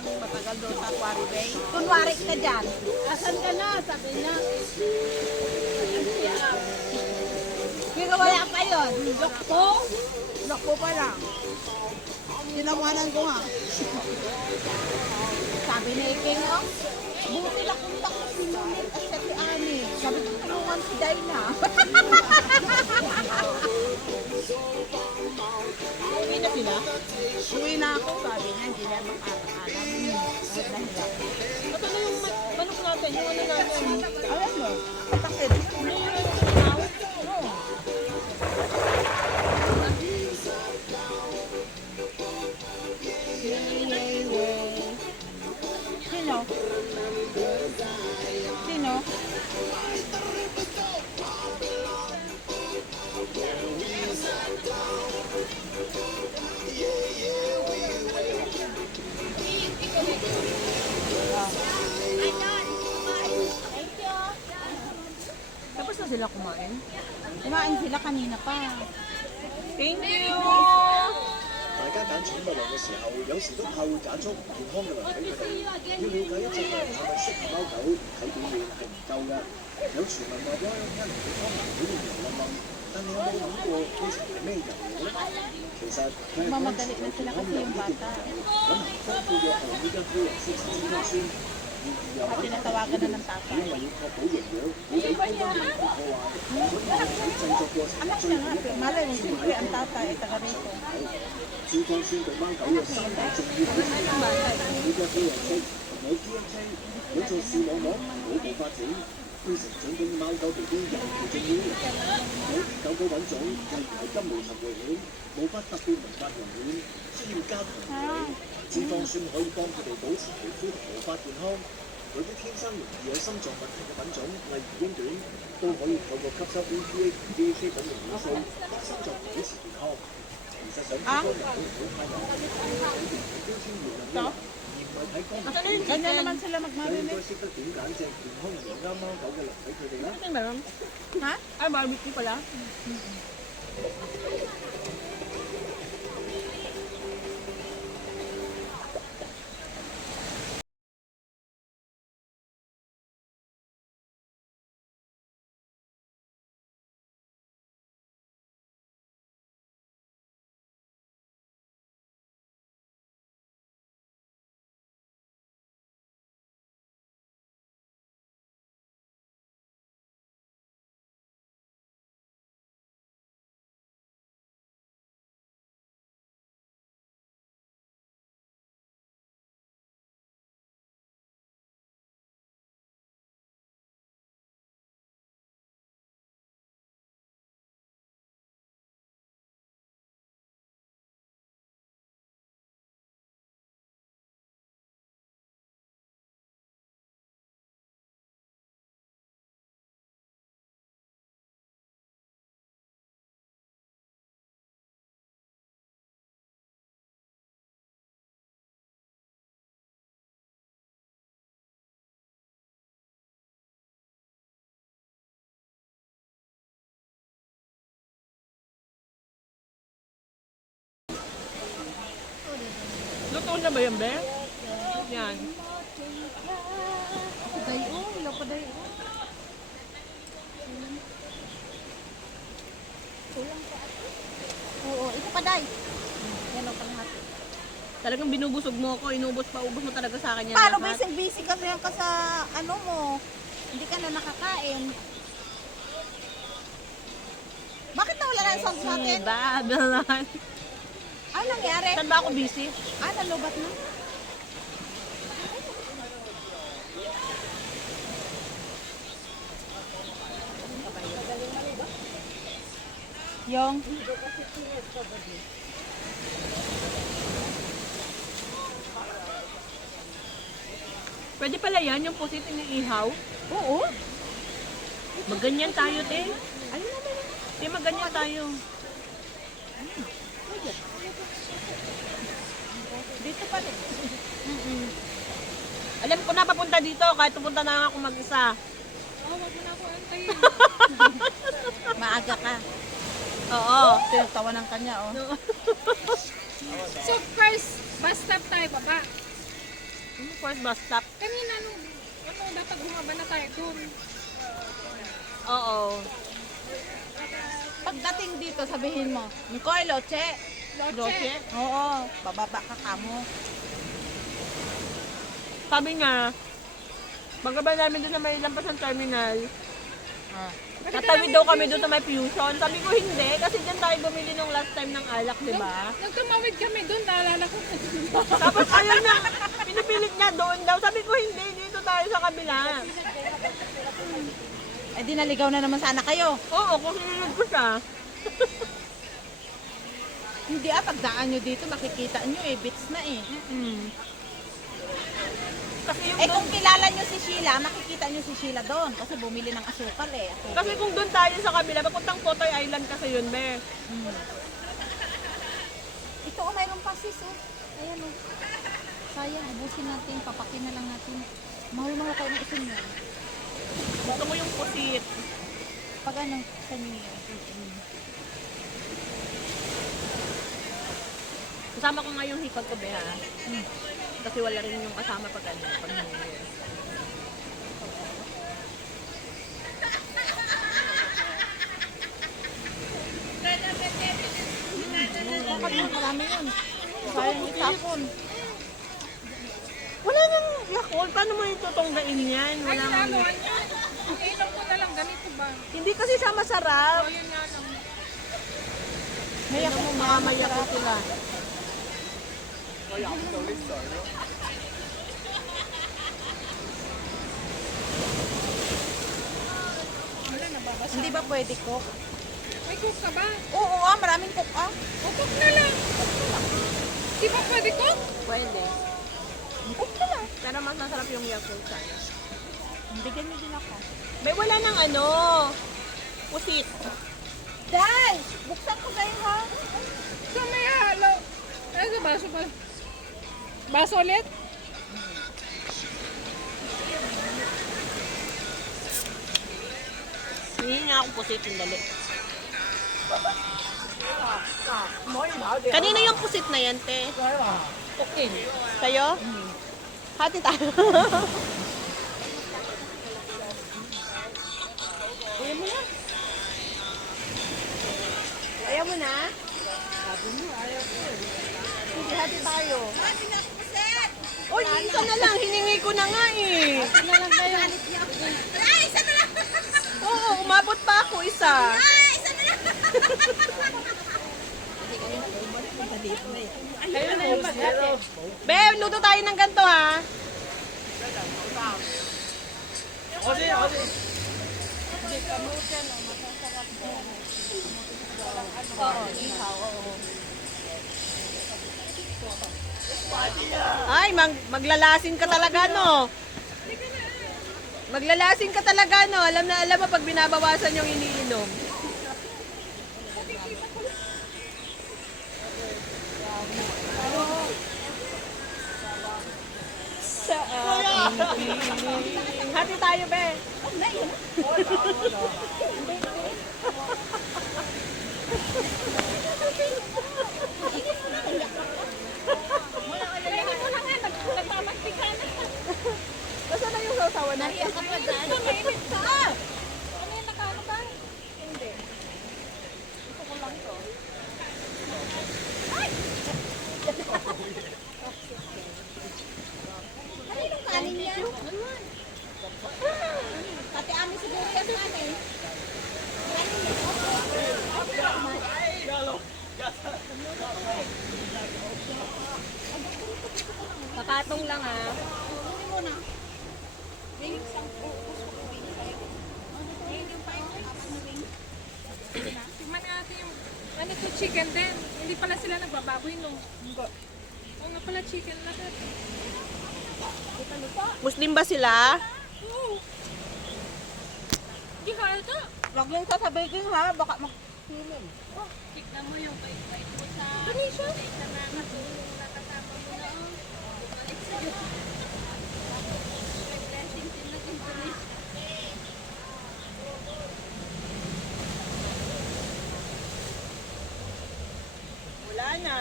ng matagal doon sa Quarry Bay. Kunwari ka dyan. Asan ka na? Sabi niya. Pero wala pa yun. Lokpo? Loko pa lang. Tinawanan ko nga. Sabi ni King, oh, buti na kung ako sinunit at sa si Ani. Sabi ko, tulungan si Dayna. Uwi na sila? Uwi na ako, sabi niya, hindi na makakaalam. Kahit nahirap. At ano yung manok natin? Yung ano natin? Alam mo, patakid. Ano yung ano sinaw? Oo. Sino? Sino? Tapos na sila kumain? Kumain sila kanina pa. Thank you! 大家揀寵物糧嘅時候，有時都怕會揀咗唔健康嘅糧俾佢哋。要了解一隻糧係咪適合貓狗，睇表面係唔夠嘅。有傳聞話汪一唔健康表面油冧冧，但你有冇諗過呢層係咩油嚟嘅咧？其實佢係幫助有健康有益嘅油，咁豐富嘅荷爾蒙非人色脂肪酸。而油 Tinatawagan na ng tatay. 因為要確保營養，會俾高溫熱破壞，所以喺製作過程 Anak 最 niya 好 nga, 嘅 malay mo, siyempre ang tatay ay taga rito. 脂肪酸對貓狗有三大重要嘅成分，你嘅非人色同有 DHA 有助視網膜腦部發展，對成長嘅貓狗皮膚尤其重要。有啲狗狗品種，例如係金毛尋回犬，毛髮特別明白人犬，需要加強護理。脂肪酸可以幫佢哋保持皮膚同毛髮健康。有啲天生容易有心臟問題嘅品種，例如英短，都可以透過吸收 EPA 同 DHA 等營養素，幫心臟保持健康。其實想知多人都唔好太油，標籤要用呢，而唔係睇光學。 Ganyan naman sila 所以應該 magmarinig. 識得點揀隻健康又啱貓狗嘅糧俾佢哋啦。 Ano meron? Ha? Ay, barbecue pala. Luto na ba yan, Be? Yan. Dayo, ilaw pa dayo. Oo, ito pa day. Yan ang panghati. Talagang binubusog mo ako, inubos pa, ubos mo talaga sa akin yan. Paano lahat. busy kasi yan ka sa ano mo? Hindi ka na nakakain. Bakit nawala na ang songs natin? Babalan. Ano nangyari? Saan ba ako busy? Ah, nalubat na? Yung? Pwede pala yan, yung pusit iniihaw. Oo. Maganyan tayo, te. Ayun naman. Te, maganyan tayo. Dito pa rin. Alam ko na papunta dito, kahit pupunta na ako mag-isa. Maaga ka. Oo. Tinatawa ng kanya, oh. So first, bus stop tayo baba. First bus stop. Kanina, dapat bumaba na tayo dun. Oo. Pagdating dito, sabihin mo, Mikoy, Loche. Loche? Oo, bababa ka kamo. Sabi niya, pagkaba namin doon sa may lampasan terminal, tatawid daw kami doon sa may fusion. Sabi ko hindi, kasi dyan tayo bumili nung last time ng alak, di ba? Nung tumawid kami dun, naalala ko. Tapos ayaw niya, pinipilit niya doon daw. Sabi ko hindi, dito tayo sa kabila. Eh di naligaw na naman sana kayo. Oo, kung sinunod ko siya. Hindi pagdaan nyo dito, makikita nyo bits na Kasi yung kung kilala nyo si Sheila, makikita nyo si Sheila doon. Kasi bumili ng asukal Kasi kung doon tayo sa kabila, papuntang Potoy Island kasi yun, be. Ito mayroong pasis Ayan Sayang, ubusin natin, papakin na lang natin. Mahulong ako ng isin yan. Gusto mo yung pusit. Pag anong sa niyo. Kasama ko nga yung hipag ko, be, ha? Kasi wala rin yung kasama pag ano, pag New Year. Marami yun. Sayang itapon. Wala nang Yakult. Paano mo yung tutunggain yan? Wala Ay, nang... inom ko na lang, ganito ba? Hindi kasi siya masarap. Ayun nga lang. May ako Mamaya ko sila. Hindi ba pwede cook? May cook ka ba? Oo, maraming cook O, cook na lang. Di ba pwede cook? Pwede. Cook na lang. Pero mas masarap yung Yakult sana. Bigyan niyo din ako. May wala nang ano, pusit. Dai! Buksan ko kayo ha. So, may halo. Ay, sa baso pa. Baso ulit? Hindi nga ako pusit yung dali. Kanina yung pusit na yan, te. Okay. Sa'yo? Hati tayo. Ayaw mo na. Ayaw mo na? Sabi mo, ayaw ko. Sige, hati tayo. Hati na ako puset! Uy, isa na lang. Hiningi ko na nga eh. Hati na lang kayo. Ay, isa na lang! Oo, umabot pa ako isa. Ay, isa na lang! Ayun na yung mag-hati. Be, luto tayo ng ganito ha. Oo, ihaw, oo. Ay, maglalasin ka talaga, no? Maglalasin ka talaga, no? Alam na alam mo pag binabawasan yung iniinom. Sa aking piling. Hati tayo, be. Basta na yung sasawa na. Naiyak ka pa dyan. Mainit ka. Ano yung nakano ba? Kaninong kanin yan? Pati amin siguro yan kanin. Pakatong lang, ha. Kunin mo na. Tignan natin yung ano to, chicken din. Hindi pala sila nagbababoy, no? Oo nga pala, chicken lang. Muslim ba sila? Oo. Hindi halata. Huwag yung sasabihin ha, baka Tignan mo yung bait-bait mo sa Tanisha. sa nakatulong na kasama mo na. Blessing din na din kami. Wala na.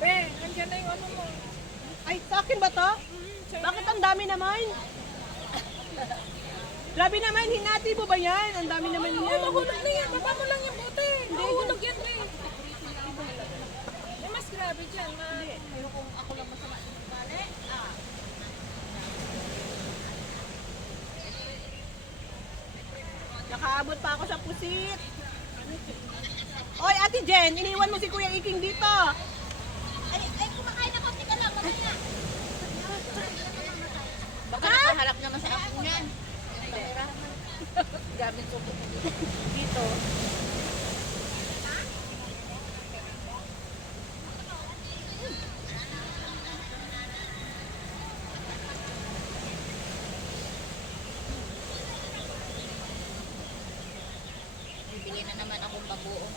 Be, andyan na yung ano mo. Ay, sa akin ba to? Bakit ang dami naman? Grabe naman, hinati mo ba yan? Ang dami naman yan. Mahulog na yan. Baba mo lang yung bote. Mahulog yan eh. Mas grabe dyan. Nakaabot pa ako sa pusit. Oy, Ate Jen, iniwan mo si Kuya Iking dito. Ay, kumakain ako. Tika lang, mamaya. Baka nakaharap naman sa ako niyan. Gamit ko dito. Bibili na naman akong bagoong.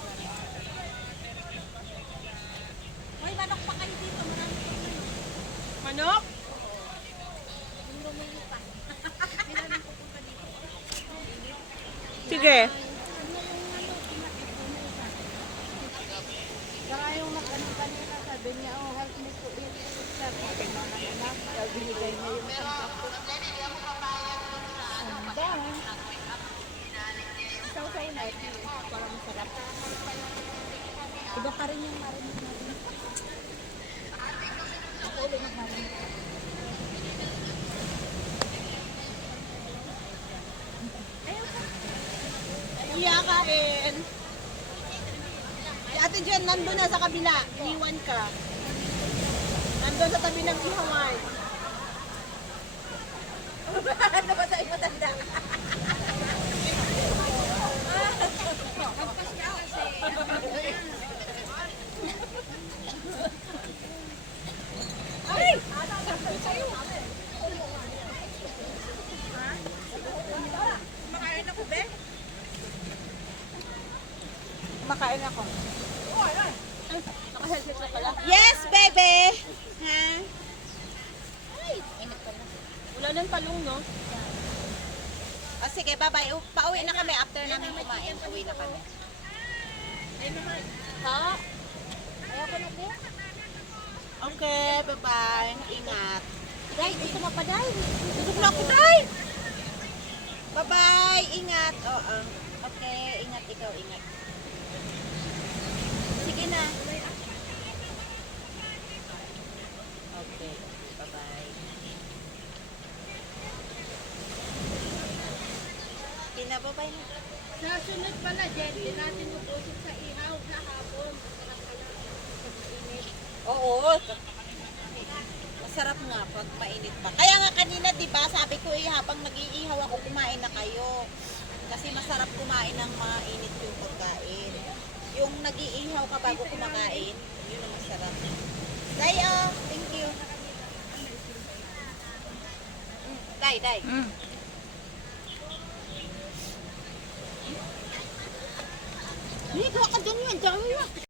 Hoy, manok pa kayo dito. Marami pa kayo. Manok? Sige. Saka yung nag-ano kanina, sabi niya, oh, help me to eat. Sabi ko, mga anak, binigay niya yung isang kapo. And then, isaw sa inay, para masarap. Iba pa rin yung marinig natin. Ako ulit mag-marinig. Iya kain. Si Ate Jen, nandun na sa kabila. Iniwan ka. Nandun sa tabi ng ihawan. Ano ba sa matanda? Makain ako. Naka-headset na pala. Yes, baby! Ha? Wala nang talong, no? O sige, bye-bye. Pauwi na kami after namin kumain. Uwi na kami. Ha? Okay, bye-bye. Ingat. Day, gusto mo pa, Day? Busog na ako, Day! Bye-bye. Ingat. Oo. Okay, ingat ikaw. Ingat. Sige na. Okay. Bye-bye. Pinababay na. Sa sunod pala, Jen, di natin ubusin sa ihaw sa hapon. Masarap pala pag mainit. Oo. Masarap nga pag mainit pa. Kaya nga kanina, di ba, sabi ko habang nag-iihaw ako, kumain na kayo. Kasi masarap kumain ng mainit yung pagkain. Yung nag-iihaw ka bago kumakain, yun ang masarap. Day, thank you. Day. Dito ka dun yun, dami yun.